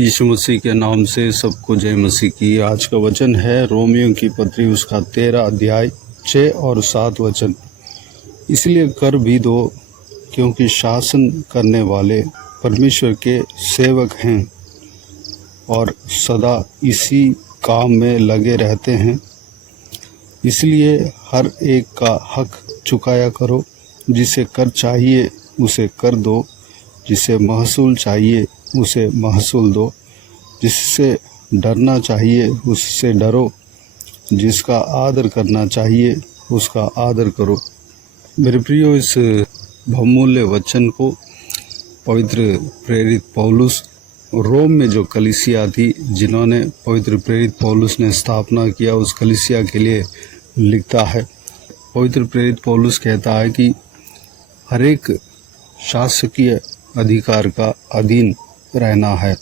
यीशु मसीह के नाम से सबको जय मसीह की। आज का वचन है रोमियो की पत्री उसका 13 अध्याय 6 और 7 वचन। इसलिए कर भी दो, क्योंकि शासन करने वाले परमेश्वर के सेवक हैं और सदा इसी काम में लगे रहते हैं। इसलिए हर एक का हक चुकाया करो। जिसे कर चाहिए उसे कर दो, जिसे महसूल चाहिए उसे महसूल दो, जिससे डरना चाहिए उससे डरो, जिसका आदर करना चाहिए उसका आदर करो। मेरे प्रियो, इस बहुमूल्य वचन को पवित्र प्रेरित पौलुस रोम में जो कलीसिया थी, जिन्होंने पवित्र प्रेरित पौलुस ने स्थापना किया, उस कलीसिया के लिए लिखता है। पवित्र प्रेरित पौलुस कहता है कि हर एक शासकीय अधिकार का अधीन रहना है।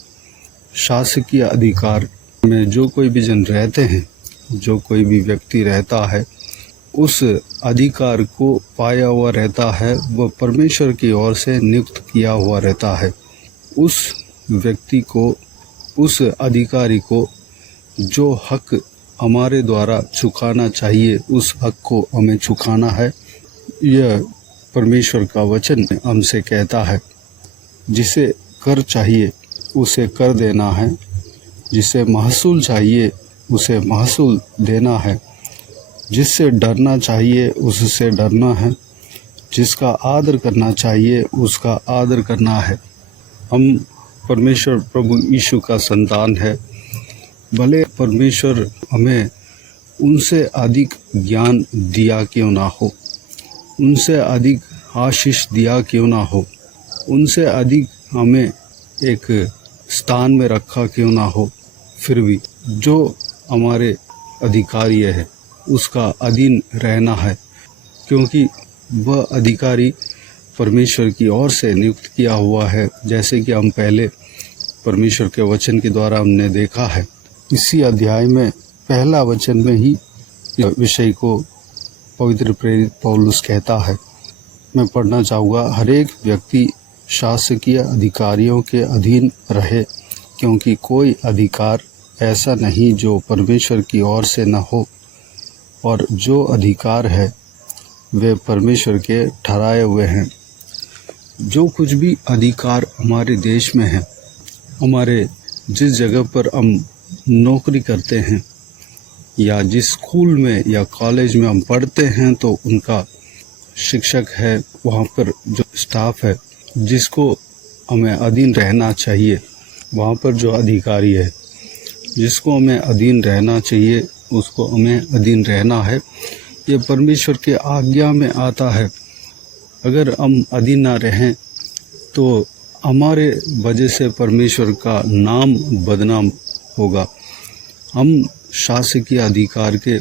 शासकीय अधिकार में जो कोई भी जन रहते हैं, जो कोई भी व्यक्ति रहता है, उस अधिकार को पाया हुआ रहता है, वह परमेश्वर की ओर से नियुक्त किया हुआ रहता है। उस व्यक्ति को, उस अधिकारी को जो हक हमारे द्वारा चुकाना चाहिए, उस हक को हमें चुकाना है। यह परमेश्वर का वचन हमसे कहता है। जिसे कर चाहिए उसे कर देना है, जिसे महसूल चाहिए उसे महसूल देना है, जिससे डरना चाहिए उससे डरना है, जिसका आदर करना चाहिए उसका आदर करना है। हम परमेश्वर प्रभु यीशु का संतान है। भले परमेश्वर हमें उनसे अधिक ज्ञान दिया क्यों ना हो, उनसे अधिक आशीष दिया क्यों ना हो, उनसे अधिक हमें एक स्थान में रखा क्यों ना हो, फिर भी जो हमारे अधिकारी है उसका अधीन रहना है, क्योंकि वह अधिकारी परमेश्वर की ओर से नियुक्त किया हुआ है। जैसे कि हम पहले परमेश्वर के वचन के द्वारा हमने देखा है। इसी अध्याय में पहला वचन में ही विषय को पवित्र प्रेरित पौलुस कहता है। मैं पढ़ना चाहूँगा। हर एक व्यक्ति शासकीय अधिकारियों के अधीन रहे, क्योंकि कोई अधिकार ऐसा नहीं जो परमेश्वर की ओर से न हो, और जो अधिकार है वे परमेश्वर के ठहराए हुए हैं। जो कुछ भी अधिकार हमारे देश में है, हमारे जिस जगह पर हम नौकरी करते हैं या जिस स्कूल में या कॉलेज में हम पढ़ते हैं, तो उनका शिक्षक है, वहाँ पर जो स्टाफ है जिसको हमें अधीन रहना चाहिए, वहाँ पर जो अधिकारी है जिसको हमें अधीन रहना चाहिए, उसको हमें अधीन रहना है। ये परमेश्वर के आज्ञा में आता है। अगर हम अधीन ना रहें तो हमारे वजह से परमेश्वर का नाम बदनाम होगा। हम शासकीय अधिकार के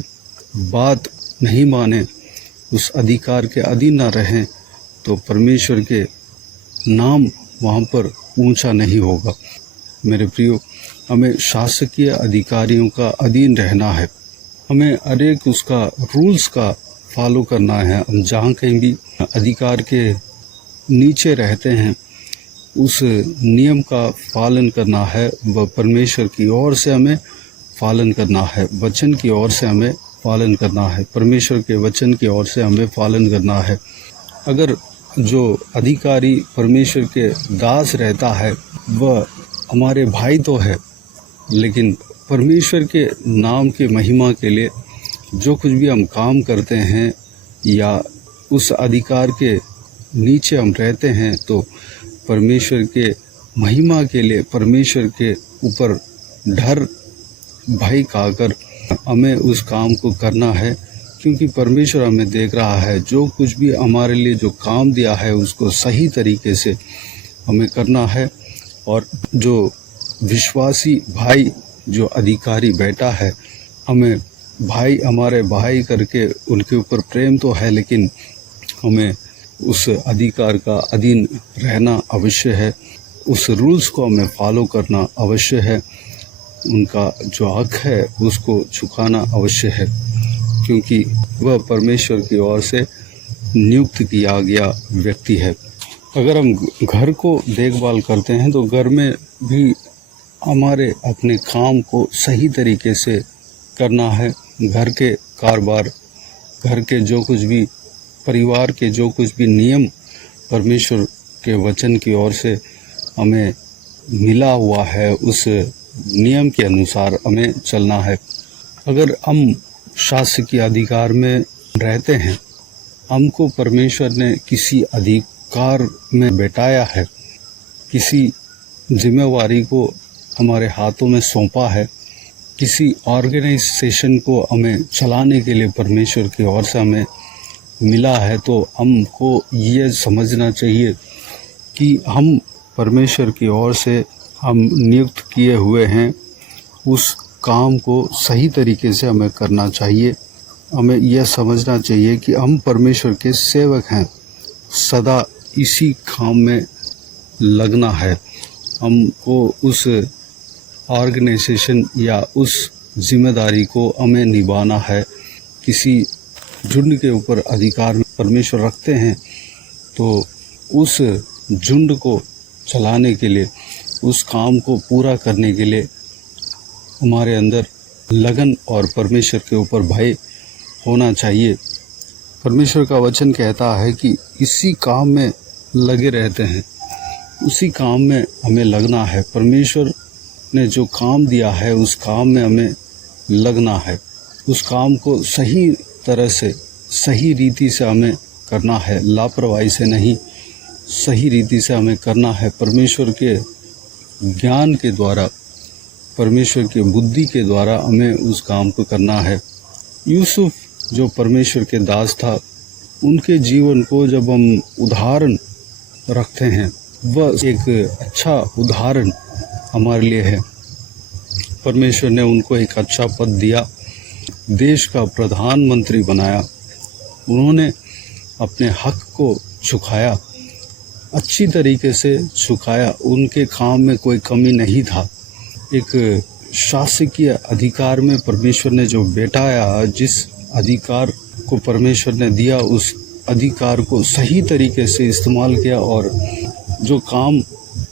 बात नहीं माने, उस अधिकार के अधीन ना रहें, तो परमेश्वर के नाम वहाँ पर ऊंचा नहीं होगा। मेरे प्रियो, हमें शासकीय अधिकारियों का अधीन रहना है। हमें हर एक उसका रूल्स का फॉलो करना है। हम जहाँ कहीं भी अधिकार के नीचे रहते हैं, उस नियम का पालन करना है। वह परमेश्वर की ओर से हमें पालन करना है, वचन की ओर से हमें पालन करना है, परमेश्वर के वचन की ओर से हमें पालन करना है। अगर जो अधिकारी परमेश्वर के दास रहता है, वह हमारे भाई तो है, लेकिन परमेश्वर के नाम के महिमा के लिए जो कुछ भी हम काम करते हैं या उस अधिकार के नीचे हम रहते हैं, तो परमेश्वर के महिमा के लिए, परमेश्वर के ऊपर डर भय खाकर हमें उस काम को करना है, क्योंकि परमेश्वर हमें देख रहा है। जो कुछ भी हमारे लिए जो काम दिया है उसको सही तरीके से हमें करना है। और जो विश्वासी भाई, जो अधिकारी बैठा है, हमें भाई, हमारे भाई करके उनके ऊपर प्रेम तो है, लेकिन हमें उस अधिकार का अधीन रहना अवश्य है। उस रूल्स को हमें फॉलो करना अवश्य है। उनका जो हक है उसको चुकाना अवश्य है, क्योंकि वह परमेश्वर की ओर से नियुक्त किया गया व्यक्ति है। अगर हम घर को देखभाल करते हैं तो घर में भी हमारे अपने काम को सही तरीके से करना है। घर के कारोबार, घर के जो कुछ भी, परिवार के जो कुछ भी नियम परमेश्वर के वचन की ओर से हमें मिला हुआ है, उस नियम के अनुसार हमें चलना है। अगर हम शासकीय अधिकार में रहते हैं, हमको परमेश्वर ने किसी अधिकार में बैठाया है, किसी जिम्मेवारी को हमारे हाथों में सौंपा है, किसी ऑर्गेनाइजेशन को हमें चलाने के लिए परमेश्वर की ओर से हमें मिला है, तो हमको ये समझना चाहिए कि हम परमेश्वर की ओर से हम नियुक्त किए हुए हैं। उस काम को सही तरीके से हमें करना चाहिए। हमें यह समझना चाहिए कि हम परमेश्वर के सेवक हैं, सदा इसी काम में लगना है। हमको उस ऑर्गेनाइजेशन या उस जिम्मेदारी को हमें निभाना है। किसी झुंड के ऊपर अधिकार परमेश्वर रखते हैं, तो उस झुंड को चलाने के लिए, उस काम को पूरा करने के लिए हमारे अंदर लगन और परमेश्वर के ऊपर भय होना चाहिए। परमेश्वर का वचन कहता है कि इसी काम में लगे रहते हैं, उसी काम में हमें लगना है। परमेश्वर ने जो काम दिया है, उस काम में हमें लगना है। उस काम को सही तरह से, सही रीति से हमें करना है, लापरवाही से नहीं, सही रीति से हमें करना है। परमेश्वर के ज्ञान के द्वारा, परमेश्वर की बुद्धि के द्वारा हमें उस काम को करना है। यूसुफ जो परमेश्वर के दास था, उनके जीवन को जब हम उदाहरण रखते हैं, वह एक अच्छा उदाहरण हमारे लिए है। परमेश्वर ने उनको एक अच्छा पद दिया, देश का प्रधानमंत्री बनाया। उन्होंने अपने हक को चुकाया, अच्छी तरीके से चुकाया। उनके काम में कोई कमी नहीं था। एक शासकीय अधिकार में परमेश्वर ने जो बैठाया, जिस अधिकार को परमेश्वर ने दिया, उस अधिकार को सही तरीके से इस्तेमाल किया और जो काम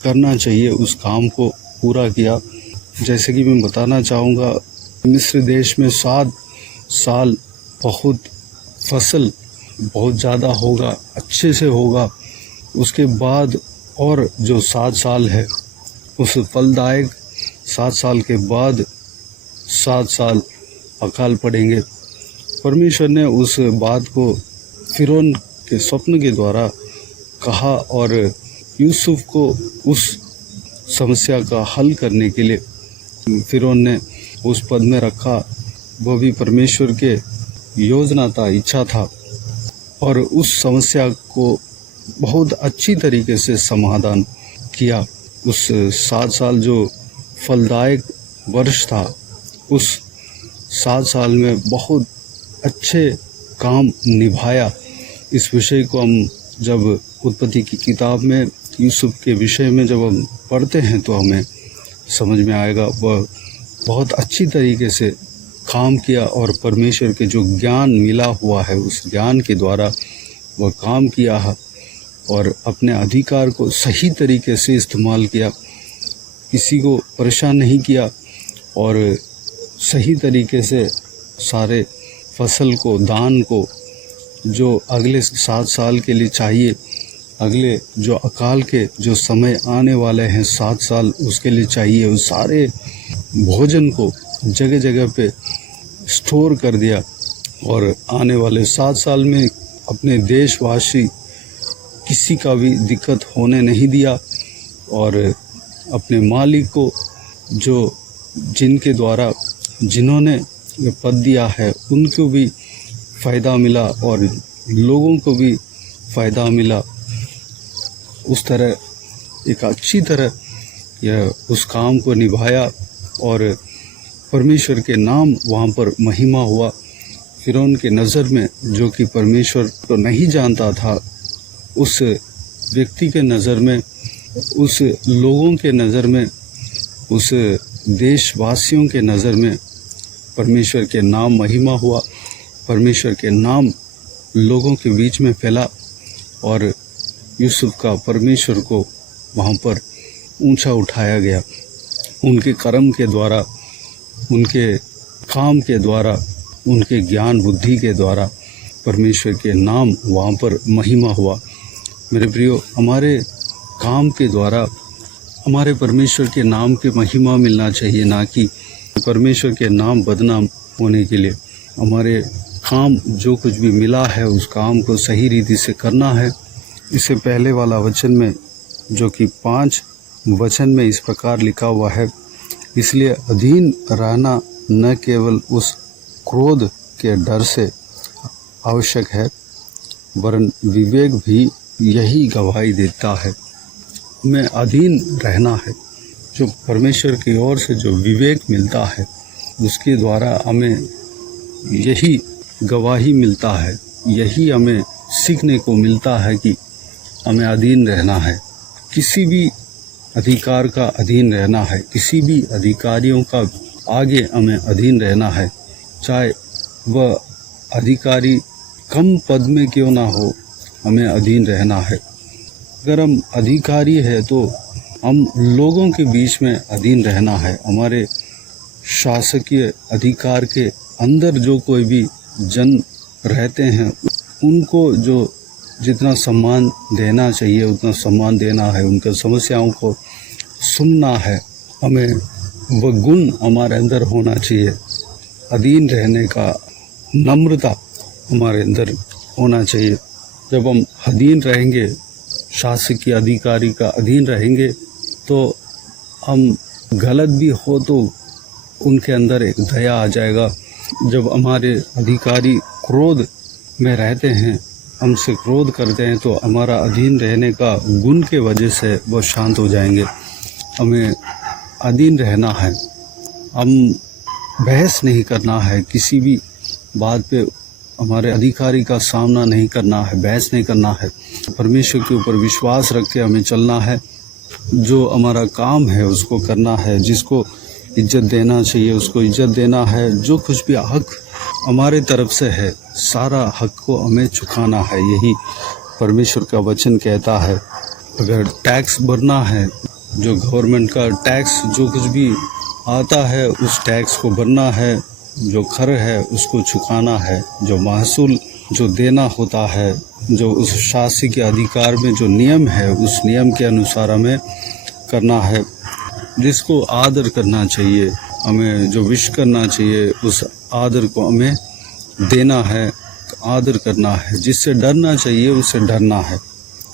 करना चाहिए उस काम को पूरा किया। जैसे कि मैं बताना चाहूँगा, मिस्र देश में 7 साल बहुत फसल बहुत ज़्यादा होगा, अच्छे से होगा। उसके बाद और जो 7 साल है, उस फलदायक 7 साल के बाद 7 साल अकाल पड़ेंगे। परमेश्वर ने उस बात को फिरौन के स्वप्न के द्वारा कहा और यूसुफ को उस समस्या का हल करने के लिए फिरौन ने उस पद में रखा। वह भी परमेश्वर के योजना था, इच्छा था, और उस समस्या को बहुत अच्छी तरीके से समाधान किया। उस 7 साल जो फलदायक वर्ष था, उस 7 साल में बहुत अच्छे काम निभाया। इस विषय को हम जब उत्पत्ति की किताब में यूसुफ के विषय में जब हम पढ़ते हैं, तो हमें समझ में आएगा वह बहुत अच्छी तरीके से काम किया और परमेश्वर के जो ज्ञान मिला हुआ है, उस ज्ञान के द्वारा वह काम किया है और अपने अधिकार को सही तरीके से इस्तेमाल किया, किसी को परेशान नहीं किया और सही तरीके से सारे फसल को, दान को, जो अगले 7 साल के लिए चाहिए, अगले जो अकाल के जो समय आने वाले हैं 7 साल, उसके लिए चाहिए, उस सारे भोजन को जगह जगह पे स्टोर कर दिया और आने वाले 7 साल में अपने देशवासी किसी का भी दिक्कत होने नहीं दिया और अपने मालिक को, जो जिनके द्वारा जिन्होंने ये पद दिया है, उनको भी फ़ायदा मिला और लोगों को भी फ़ायदा मिला। उस तरह एक अच्छी तरह यह उस काम को निभाया और परमेश्वर के नाम वहाँ पर महिमा हुआ। फिरौन के नज़र में, जो कि परमेश्वर को नहीं जानता था, उस व्यक्ति के नज़र में, उस लोगों के नज़र में, उस देशवासियों के नज़र में परमेश्वर के नाम महिमा हुआ। परमेश्वर के नाम लोगों के बीच में फैला और यूसुफ का परमेश्वर को वहाँ पर ऊंचा उठाया गया। उनके कर्म के द्वारा, उनके काम के द्वारा, उनके ज्ञान बुद्धि के द्वारा परमेश्वर के नाम वहाँ पर महिमा हुआ। मेरे प्रियो, हमारे काम के द्वारा हमारे परमेश्वर के नाम की महिमा मिलना चाहिए, ना कि परमेश्वर के नाम बदनाम होने के लिए। हमारे काम जो कुछ भी मिला है उस काम को सही रीति से करना है। इससे पहले वाला वचन में, जो कि 5 वचन में इस प्रकार लिखा हुआ है, इसलिए अधीन रहना न केवल उस क्रोध के डर से आवश्यक है, वरन विवेक भी यही गवाही देता है। हमें अधीन रहना है। जो परमेश्वर की ओर से जो विवेक मिलता है उसके द्वारा हमें यही गवाही मिलता है, यही हमें सीखने को मिलता है कि हमें अधीन रहना है, किसी भी अधिकार का अधीन रहना है, किसी भी अधिकारियों का आगे हमें अधीन रहना है, चाहे वह अधिकारी कम पद में क्यों ना हो, हमें अधीन रहना है। अगर हम अधिकारी है तो हम लोगों के बीच में अधीन रहना है। हमारे शासकीय अधिकार के अंदर जो कोई भी जन रहते हैं उनको जो जितना सम्मान देना चाहिए उतना सम्मान देना है, उनकी समस्याओं को सुनना है। हमें वह गुण हमारे अंदर होना चाहिए, अधीन रहने का, नम्रता हमारे अंदर होना चाहिए। जब हम अधीन रहेंगे, शासकीय अधिकारी का अधीन रहेंगे, तो हम गलत भी हो तो उनके अंदर एक दया आ जाएगा। जब हमारे अधिकारी क्रोध में रहते हैं, हमसे क्रोध करते हैं, तो हमारा अधीन रहने का गुण के वजह से वो शांत हो जाएंगे। हमें अधीन रहना है, हम बहस नहीं करना है, किसी भी बात पे हमारे अधिकारी का सामना नहीं करना है, बहस नहीं करना है। परमेश्वर के ऊपर विश्वास रख के हमें चलना है। जो हमारा काम है उसको करना है, जिसको इज्जत देना चाहिए उसको इज्जत देना है। जो कुछ भी हक हमारे तरफ से है, सारा हक को हमें चुकाना है, यही परमेश्वर का वचन कहता है। अगर टैक्स भरना है, जो गवर्नमेंट का टैक्स जो कुछ भी आता है उस टैक्स को भरना है, जो कर है उसको चुकाना है, जो महसूल जो देना होता है, जो उस शासकीय अधिकार में जो नियम है उस नियम के अनुसार हमें करना है। जिसको आदर करना चाहिए, हमें जो विश करना चाहिए उस आदर को हमें देना है, आदर करना है। जिससे डरना चाहिए उससे डरना है।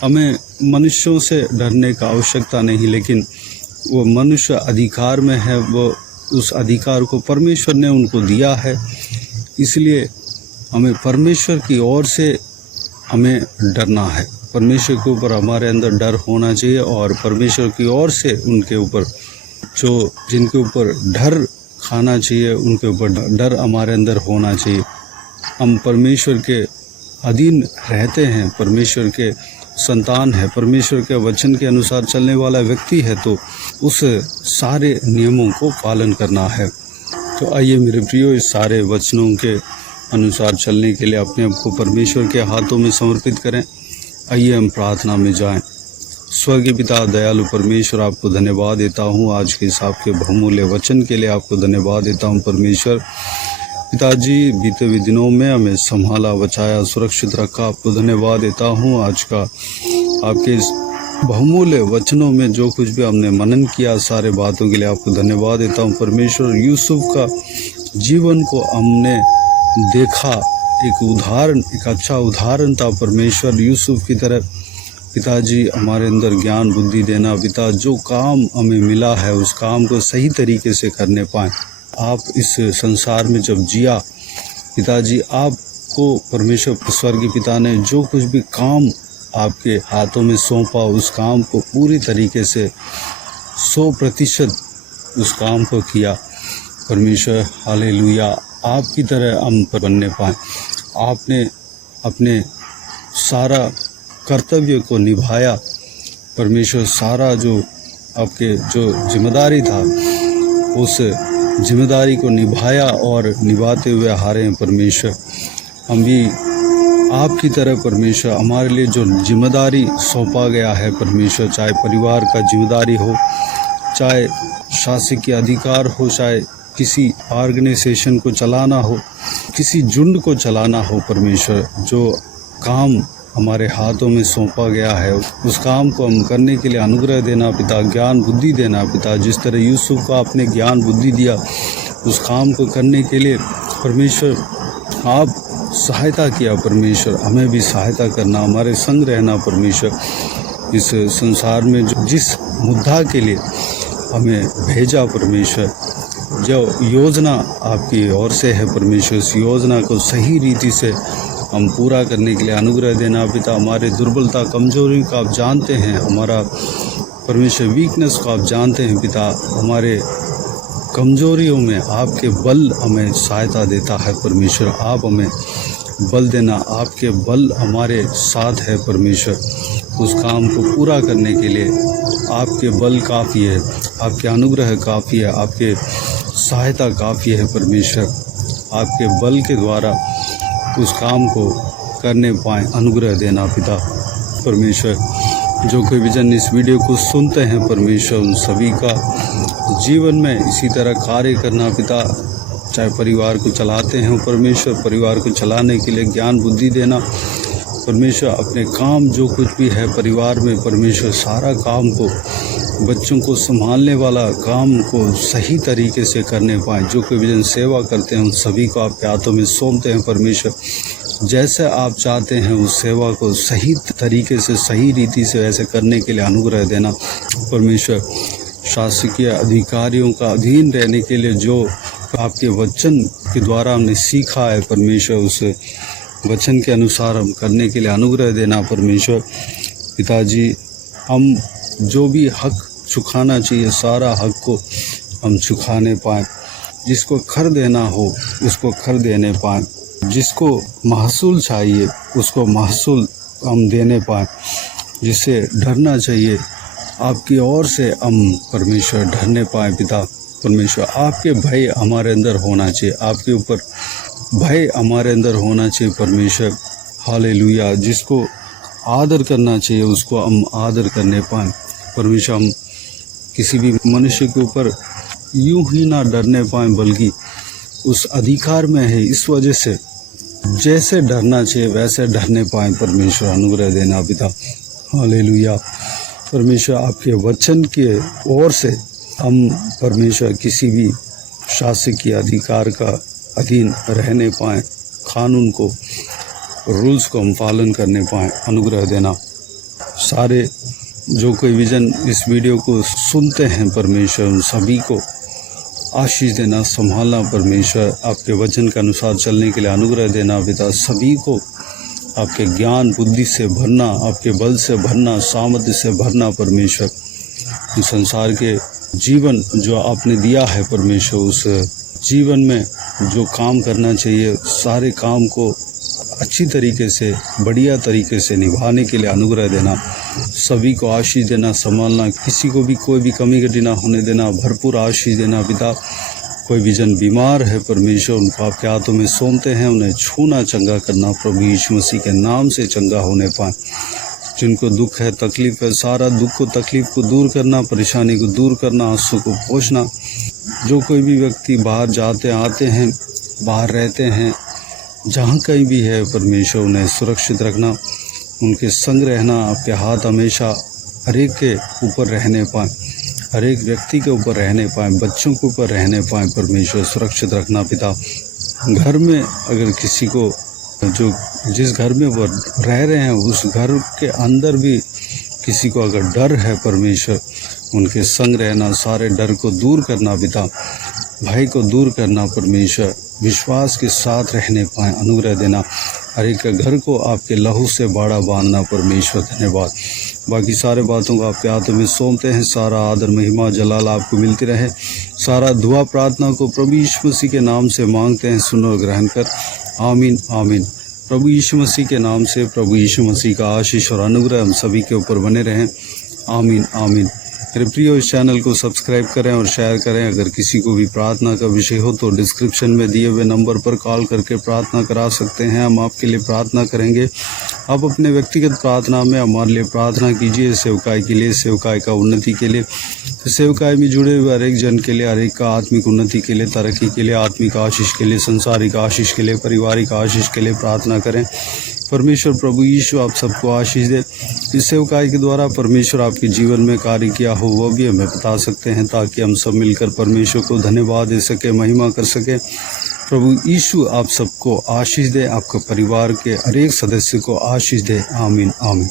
हमें मनुष्यों से डरने का आवश्यकता नहीं, लेकिन वो मनुष्य अधिकार में है, वो उस अधिकार को परमेश्वर ने उनको दिया है। इसलिए हमें परमेश्वर की ओर से हमें डरना है। परमेश्वर के ऊपर हमारे अंदर डर होना चाहिए और परमेश्वर की ओर से उनके ऊपर जो जिनके ऊपर डर खाना चाहिए उनके ऊपर डर हमारे अंदर होना चाहिए। हम परमेश्वर के अधीन रहते हैं, परमेश्वर के संतान है, परमेश्वर के वचन के अनुसार चलने वाला व्यक्ति है, तो उस सारे नियमों को पालन करना है। तो आइए मेरे प्रियो, इस सारे वचनों के अनुसार चलने के लिए अपने आप को परमेश्वर के हाथों में समर्पित करें। आइए हम प्रार्थना में जाएं। स्वर्गीय पिता दयालु परमेश्वर, आपको धन्यवाद देता हूँ आज के इस आपके बहुमूल्य वचन के लिए। आपको धन्यवाद देता हूँ परमेश्वर। पिताजी, बीते हुए दिनों में हमें संभाला, बचाया, सुरक्षित रखा। आपको धन्यवाद देता हूँ आज का आपके इस बहुमूल्य वचनों में जो कुछ भी हमने मनन किया, सारे बातों के लिए आपको धन्यवाद देता हूँ परमेश्वर। यूसुफ का जीवन को हमने देखा, एक उदाहरण, एक अच्छा उदाहरण था परमेश्वर। यूसुफ की तरह पिताजी हमारे अंदर ज्ञान बुद्धि देना, पिता जो काम हमें मिला है उस काम को सही तरीके से करने पाएँ। आप इस संसार में जब जिया पिताजी, आपको परमेश्वर स्वर्गीय पिता ने जो कुछ भी काम आपके हाथों में सौंपा, उस काम को पूरी तरीके से 100% उस काम को किया परमेश्वर। हालेलुया। आपकी तरह हम बनने पाएँ। आपने अपने सारा कर्तव्य को निभाया परमेश्वर। सारा जो आपके जो जिम्मेदारी था उस जिम्मेदारी को निभाया और निभाते हुए हारे हैं परमेश्वर। हम भी आपकी तरह परमेश्वर, हमारे लिए जो जिम्मेदारी सौंपा गया है परमेश्वर, चाहे परिवार का जिम्मेदारी हो, चाहे शासकीय अधिकार हो, चाहे किसी ऑर्गेनाइजेशन को चलाना हो, किसी झुंड को चलाना हो, परमेश्वर जो काम हमारे हाथों में सौंपा गया है उस काम को हम करने के लिए अनुग्रह देना पिता, ज्ञान बुद्धि देना पिता। जिस तरह यूसुफ को आपने ज्ञान बुद्धि दिया उस काम को करने के लिए परमेश्वर आप सहायता किया, परमेश्वर हमें भी सहायता करना, हमारे संग रहना परमेश्वर। इस संसार में जिस मुद्दा के लिए हमें भेजा परमेश्वर, जो योजना आपकी ओर से है परमेश्वर, उस योजना को सही रीति से हम पूरा करने के लिए अनुग्रह देना पिता। हमारे दुर्बलता कमजोरी को आप जानते हैं, हमारा परमेश्वर वीकनेस को आप जानते हैं पिता। हमारे कमजोरियों में आपके बल हमें सहायता देता है परमेश्वर। आप हमें बल देना, आपके बल हमारे साथ है परमेश्वर। उस काम को पूरा करने के लिए आपके बल काफ़ी है, आपके अनुग्रह काफ़ी है, आपके सहायता काफ़ी है परमेश्वर। आपके बल के द्वारा उस काम को करने पाएँ, अनुग्रह देना पिता परमेश्वर। जो कोई विजन इस वीडियो को सुनते हैं परमेश्वर, उन सभी का जीवन में इसी तरह कार्य करना पिता। चाहे परिवार को चलाते हैं परमेश्वर, परिवार को चलाने के लिए ज्ञान बुद्धि देना परमेश्वर। अपने काम जो कुछ भी है परिवार में परमेश्वर, सारा काम को, बच्चों को संभालने वाला काम को सही तरीके से करने पाएँ। जो कोई विजन सेवा करते हैं उन सभी को आपके हाथों में सौंपते हैं परमेश्वर। जैसे आप चाहते हैं उस सेवा को सही तरीके से, सही रीति से वैसे करने के लिए अनुग्रह देना परमेश्वर। शासकीय अधिकारियों का अधीन रहने के लिए जो आपके वचन के द्वारा हमने सीखा है परमेश्वर, उस वचन के अनुसार हम करने के लिए अनुग्रह देना परमेश्वर। पिताजी, हम जो भी हक चुकाना चाहिए सारा हक को हम चुकाने पाएँ, जिसको खर देना हो उसको खर देने पाएँ, जिसको महसूल चाहिए उसको महसूल हम देने पाएँ, जिसे डरना चाहिए आपकी ओर से हम परमेश्वर डरने पाएँ पिता परमेश्वर। आपके भय हमारे अंदर होना चाहिए, आपके ऊपर भय हमारे अंदर होना चाहिए परमेश्वर। हालेलुया। जिसको आदर करना चाहिए उसको हम आदर करने पाएँ परमेश्वर। हम किसी भी मनुष्य के ऊपर यूं ही ना डरने पाएँ, बल्कि उस अधिकार में है, इस वजह से जैसे डरना चाहिए वैसे डरने पाएँ परमेश्वर। अनुग्रह देना पिता। हालेलुया। परमेश्वर, आपके वचन के ओर से हम परमेश्वर किसी भी शासकीय अधिकार का अधीन रहने पाएँ, कानून को, रूल्स को हम पालन करने पाएँ, अनुग्रह देना। सारे जो कोई विजन इस वीडियो को सुनते हैं परमेश्वर, उन सभी को आशीष देना, संभालना परमेश्वर। आपके वचन के अनुसार चलने के लिए अनुग्रह देना पिता। सभी को आपके ज्ञान बुद्धि से भरना, आपके बल से भरना, सामर्थ्य से भरना परमेश्वर। इस संसार के जीवन जो आपने दिया है परमेश्वर, उस जीवन में जो काम करना चाहिए सारे काम को अच्छी तरीके से, बढ़िया तरीके से निभाने के लिए अनुग्रह देना। सभी को आशीष देना, संभालना, किसी को भी कोई भी कमी घटी ना होने देना, भरपूर आशीष देना पिता। कोई विजन बीमार है परमेश्वर, उनको आपके हाथों में सौंपते हैं, उन्हें छूना, चंगा करना प्रभु यीशु मसीह के नाम से चंगा होने पाए। जिनको दुख है, तकलीफ है, सारा दुख को, तकलीफ को दूर करना, परेशानी को दूर करना, आंसू को पोंछना। जो कोई भी व्यक्ति बाहर जाते आते हैं, बाहर रहते हैं, जहाँ कहीं भी है परमेश्वर, उन्हें सुरक्षित रखना, उनके संग रहना। आपके हाथ हमेशा हर एक के ऊपर रहने पाएँ, हर एक व्यक्ति के ऊपर रहने पाएँ, बच्चों के ऊपर रहने पाएँ परमेश्वर। सुरक्षित रखना पिता। घर में अगर किसी को, जो जिस घर में वो रह रहे हैं उस घर के अंदर भी किसी को अगर डर है परमेश्वर, उनके संग रहना, सारे डर को दूर करना पिता, भय को दूर करना परमेश्वर। विश्वास के साथ रहने पाएँ, अनुग्रह देना। हर एक घर को आपके लहू से बाड़ा बांधना परमेश्वर। धन्यवाद। बाकी सारे बातों को आपके हाथों में सौंपते हैं। सारा आदर, महिमा, जलाल आपको मिलती रहे। सारा दुआ प्रार्थना को प्रभु यीशु मसीह के नाम से मांगते हैं, सुनो और ग्रहण कर। आमीन आमीन। प्रभु यीशु मसीह के नाम से प्रभु यीशु मसीह का आशीष और अनुग्रह हम सभी के ऊपर बने रहें। आमीन आमीन। मेरे प्रियो, इस चैनल को सब्सक्राइब करें और शेयर करें। अगर किसी को भी प्रार्थना का विषय हो तो डिस्क्रिप्शन में दिए हुए नंबर पर कॉल करके प्रार्थना करा सकते हैं। हम आपके लिए प्रार्थना करेंगे। आप अपने व्यक्तिगत प्रार्थना में हमारे लिए प्रार्थना कीजिए, सेवकाई के लिए, सेवकाई का उन्नति के लिए, सेवकाई में जुड़े हुए हर एक जन के लिए, हर एक का आत्मिक उन्नति के लिए, तरक्की के लिए, आत्मिक आशीष के लिए, संसारिक आशीष के लिए, पारिवारिक आशीष के लिए प्रार्थना करें। परमेश्वर प्रभु यीशु आप सबको आशीष दे। इस सेवकाई के द्वारा परमेश्वर आपके जीवन में कार्य किया हो वह भी हमें बता सकते हैं, ताकि हम सब मिलकर परमेश्वर को धन्यवाद दे सके, महिमा कर सके। प्रभु यीशु आप सबको आशीष दे, आपके परिवार के हर एक सदस्य को आशीष दे। आमीन आमीन।